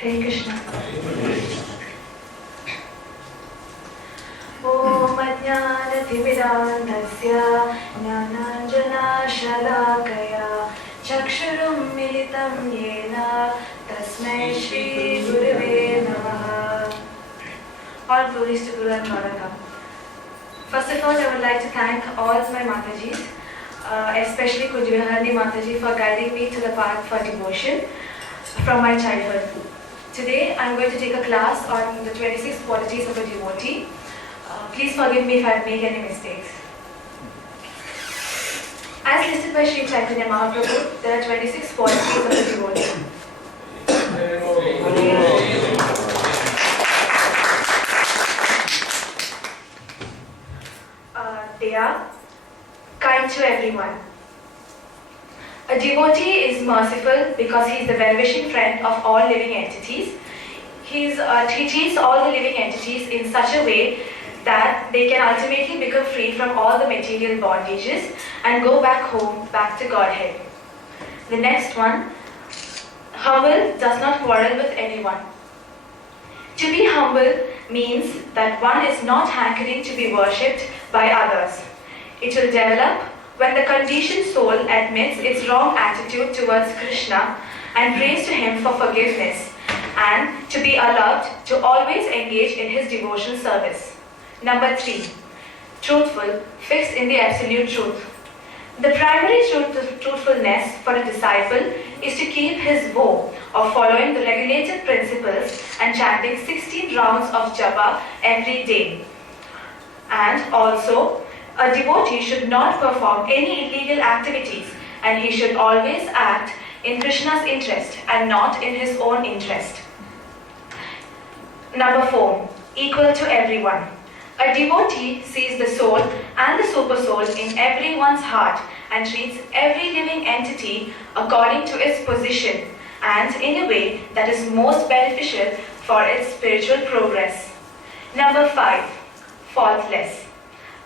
Hare Krishna. Om Ajnanatimidandasya Jnananjanashalakaya Chakshurum Militam Yena Tasmai Shri Gurave Namaha. All glories to Guru and Madhava. First of all, I would like to thank all my Matajis, especially Kujviharani Mataji for guiding me to the path for devotion from my childhood. Today, I am going to take a class on the 26 qualities of a devotee. Please forgive me if I have made any mistakes. As listed by Sri Chaitanya Mahaprabhu, there are 26 qualities of a devotee. They are kind to everyone. A devotee is merciful because he is the well-wishing friend of all living entities. He treats all the living entities in such a way that they can ultimately become free from all the material bondages and go back home, back to Godhead. The next one, humble, does not quarrel with anyone. To be humble means that one is not hankering to be worshipped by others. It will develop when the conditioned soul admits its wrong attitude towards Krishna and prays to him for forgiveness, and to be allowed to always engage in his devotional service. Number 3. Truthful, fixed in the absolute truth. The primary truthfulness for a disciple is to keep his vow of following the regulated principles and chanting 16 rounds of japa every day. And also, a devotee should not perform any illegal activities, and he should always act in Krishna's interest and not in his own interest. Number 4. Equal to everyone. A devotee sees the soul and the supersoul in everyone's heart and treats every living entity according to its position and in a way that is most beneficial for its spiritual progress. Number 5. Faultless.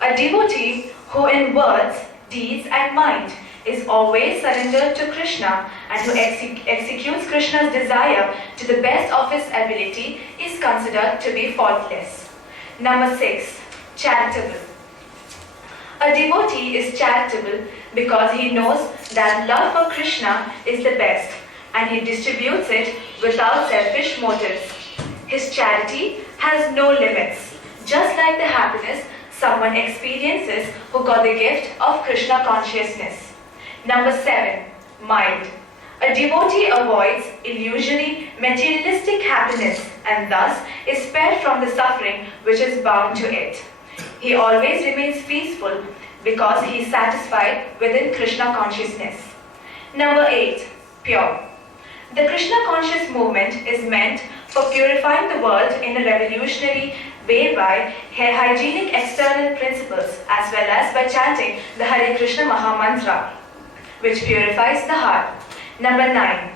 A devotee who in words, deeds and mind is always surrendered to Krishna and who executes Krishna's desire to the best of his ability is considered to be faultless. Number 6. Charitable. A devotee is charitable because he knows that love for Krishna is the best and he distributes it without selfish motives. His charity has no limits, just like the happiness someone experiences who got the gift of Krishna consciousness. Number 7. Mild. A devotee avoids illusory materialistic happiness and thus is spared from the suffering which is bound to it. He always remains peaceful because he is satisfied within Krishna consciousness. Number 8. Pure. The Krishna conscious movement is meant for purifying the world in a revolutionary way by hygienic external principles as well as by chanting the Hare Krishna Maha Mantra, which purifies the heart. Number 9.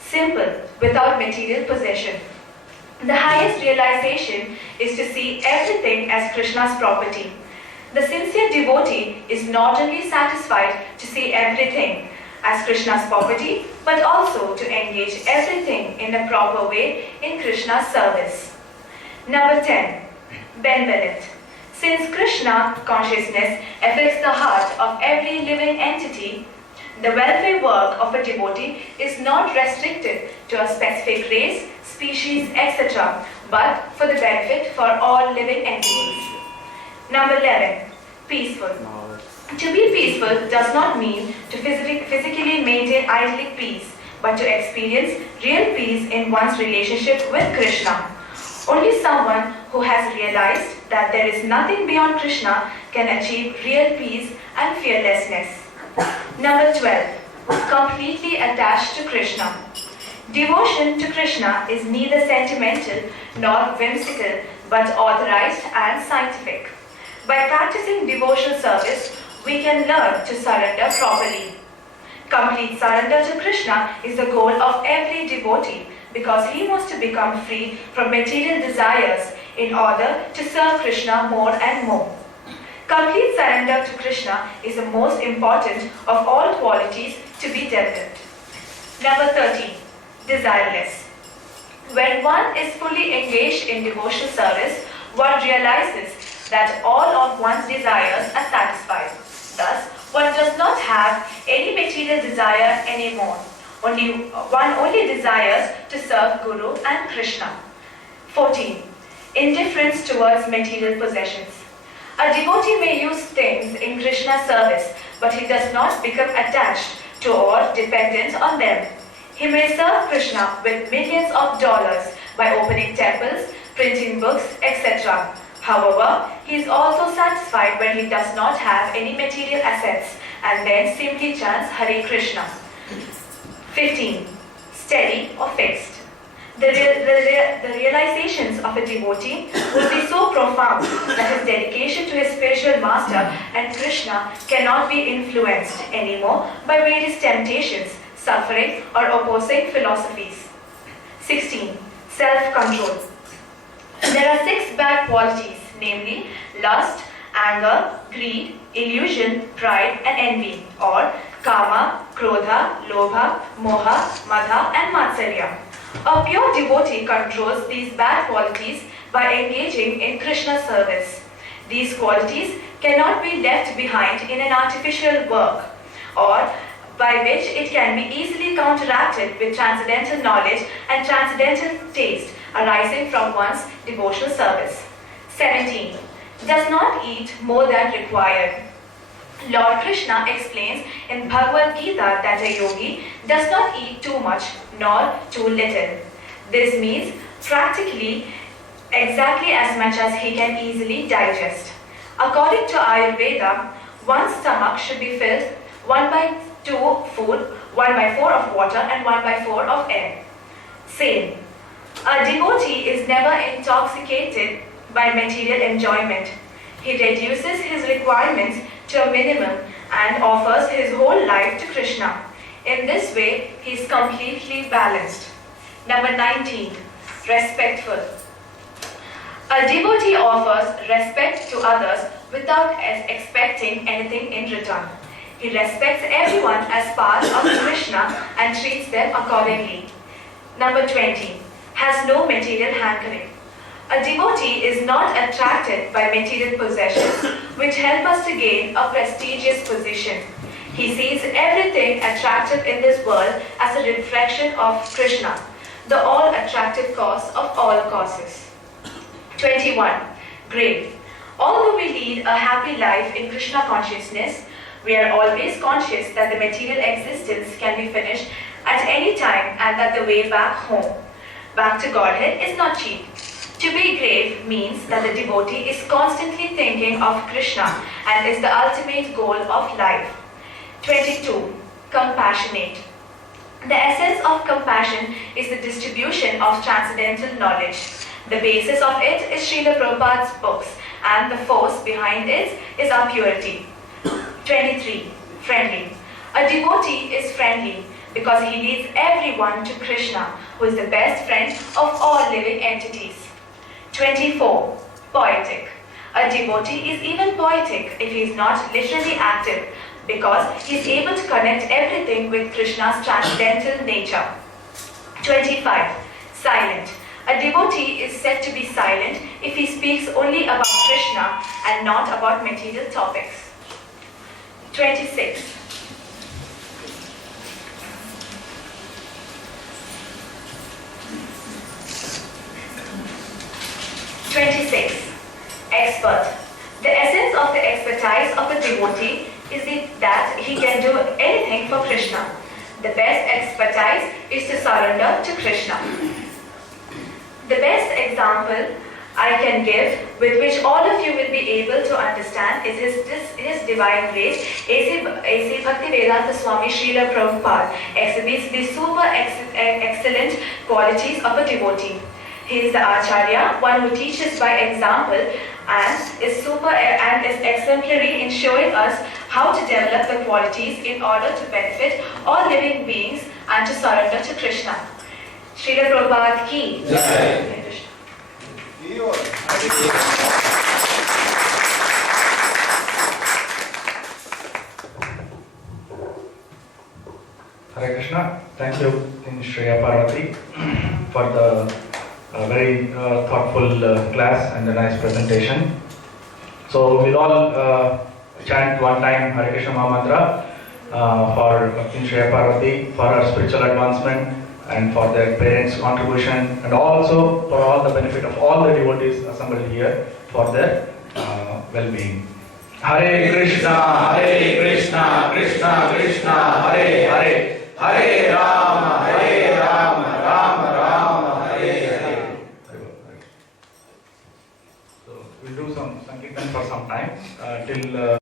Simple, without material possession. The highest realization is to see everything as Krishna's property. The sincere devotee is not only satisfied to see everything as Krishna's property, but also to engage everything in a proper way in Krishna's service. Number 10. Benevolent. Since Krishna consciousness affects the heart of every living entity, the welfare work of a devotee is not restricted to a specific race, species, etc., but for the benefit for all living entities. Number 11. Peaceful. To be peaceful does not mean to physically maintain idyllic peace, but to experience real peace in one's relationship with Krishna. Only someone who has realized that there is nothing beyond Krishna can achieve real peace and fearlessness. Number 12. Completely attached to Krishna. Devotion to Krishna is neither sentimental nor whimsical, but authorized and scientific. By practicing devotional service, we can learn to surrender properly. Complete surrender to Krishna is the goal of every devotee because he wants to become free from material desires in order to serve Krishna more and more. Complete surrender to Krishna is the most important of all qualities to be developed. Number 13. Desireless. When one is fully engaged in devotional service, one realizes that all of one's desires are satisfied. Thus, one does not have any material desire anymore. One only desires to serve Guru and Krishna. 14. Indifference towards material possessions. A devotee may use things in Krishna's service, but he does not become attached to or dependent on them. He may serve Krishna with millions of dollars by opening temples, printing books, etc. However, he is also satisfied when he does not have any material assets and then simply chants Hare Krishna. 15. Steady or fixed. The realizations of a devotee will be so profound that his dedication to his spiritual master and Krishna cannot be influenced anymore by various temptations, suffering, or opposing philosophies. 16. Self-control. There are 6 bad qualities, namely lust, anger, greed, illusion, pride, and envy, or kama, krodha, lobha, moha, madha, and matsalya. A pure devotee controls these bad qualities by engaging in Krishna service. These qualities cannot be left behind in an artificial work, or by which it can be easily counteracted with transcendental knowledge and transcendental taste arising from one's devotional service. 17. Does not eat more than required. Lord Krishna explains in Bhagavad Gita that a yogi does not eat too much nor too little. This means practically exactly as much as he can easily digest. According to Ayurveda, one's stomach should be filled 1/2 food, 1/4 of water, and 1/4 of air. Same. A devotee is never intoxicated by material enjoyment. He reduces his requirements to a minimum and offers his whole life to Krishna. In this way, he is completely balanced. Number 19. Respectful. A devotee offers respect to others without expecting anything in return. He respects everyone as part of Krishna and treats them accordingly. Number 20. Has no material hankering. A devotee is not attracted by material possessions which help us to gain a prestigious position. He sees everything attractive in this world as a reflection of Krishna, the all-attractive cause of all causes. 21. Grave. Although we lead a happy life in Krishna consciousness, we are always conscious that the material existence can be finished at any time and that the way back home, back to Godhead, is not cheap. To be grave means that the devotee is constantly thinking of Krishna and is the ultimate goal of life. 22. Compassionate. The essence of compassion is the distribution of transcendental knowledge. The basis of it is Srila Prabhupada's books, and the force behind it is our purity. 23. Friendly. A devotee is friendly because he leads everyone to Krishna, who is the best friend of all living entities. 24. Poetic. A devotee is even poetic if he is not literally active, because he is able to connect everything with Krishna's transcendental nature. 25. Silent. A devotee is said to be silent if he speaks only about Krishna and not about material topics. 26. 26. Expert. The essence of the expertise of a devotee is that he can do anything for Krishna. The best expertise is to surrender to Krishna. The best example I can give, with which all of you will be able to understand, is his divine grace. A.C. Bhaktivedanta Swami Srila Prabhupada exhibits the super excellent qualities of a devotee. He is the Acharya, one who teaches by example and is exemplary in showing us how to develop the qualities in order to benefit all living beings and to surrender to Krishna. Srila Prabhupada ki. Jai. Hare Krishna. Thank you, Shreyaparvathy, for for the very thoughtful class and the nice presentation. So we'll all chant one time Hare Krishna Mahamantra for Shreyaparvathy, for our spiritual advancement and for their parents' contribution, and also for all the benefit of all the devotees assembled here for their well-being. Hare Krishna, Krishna Krishna, Hare Hare, Hare Rama.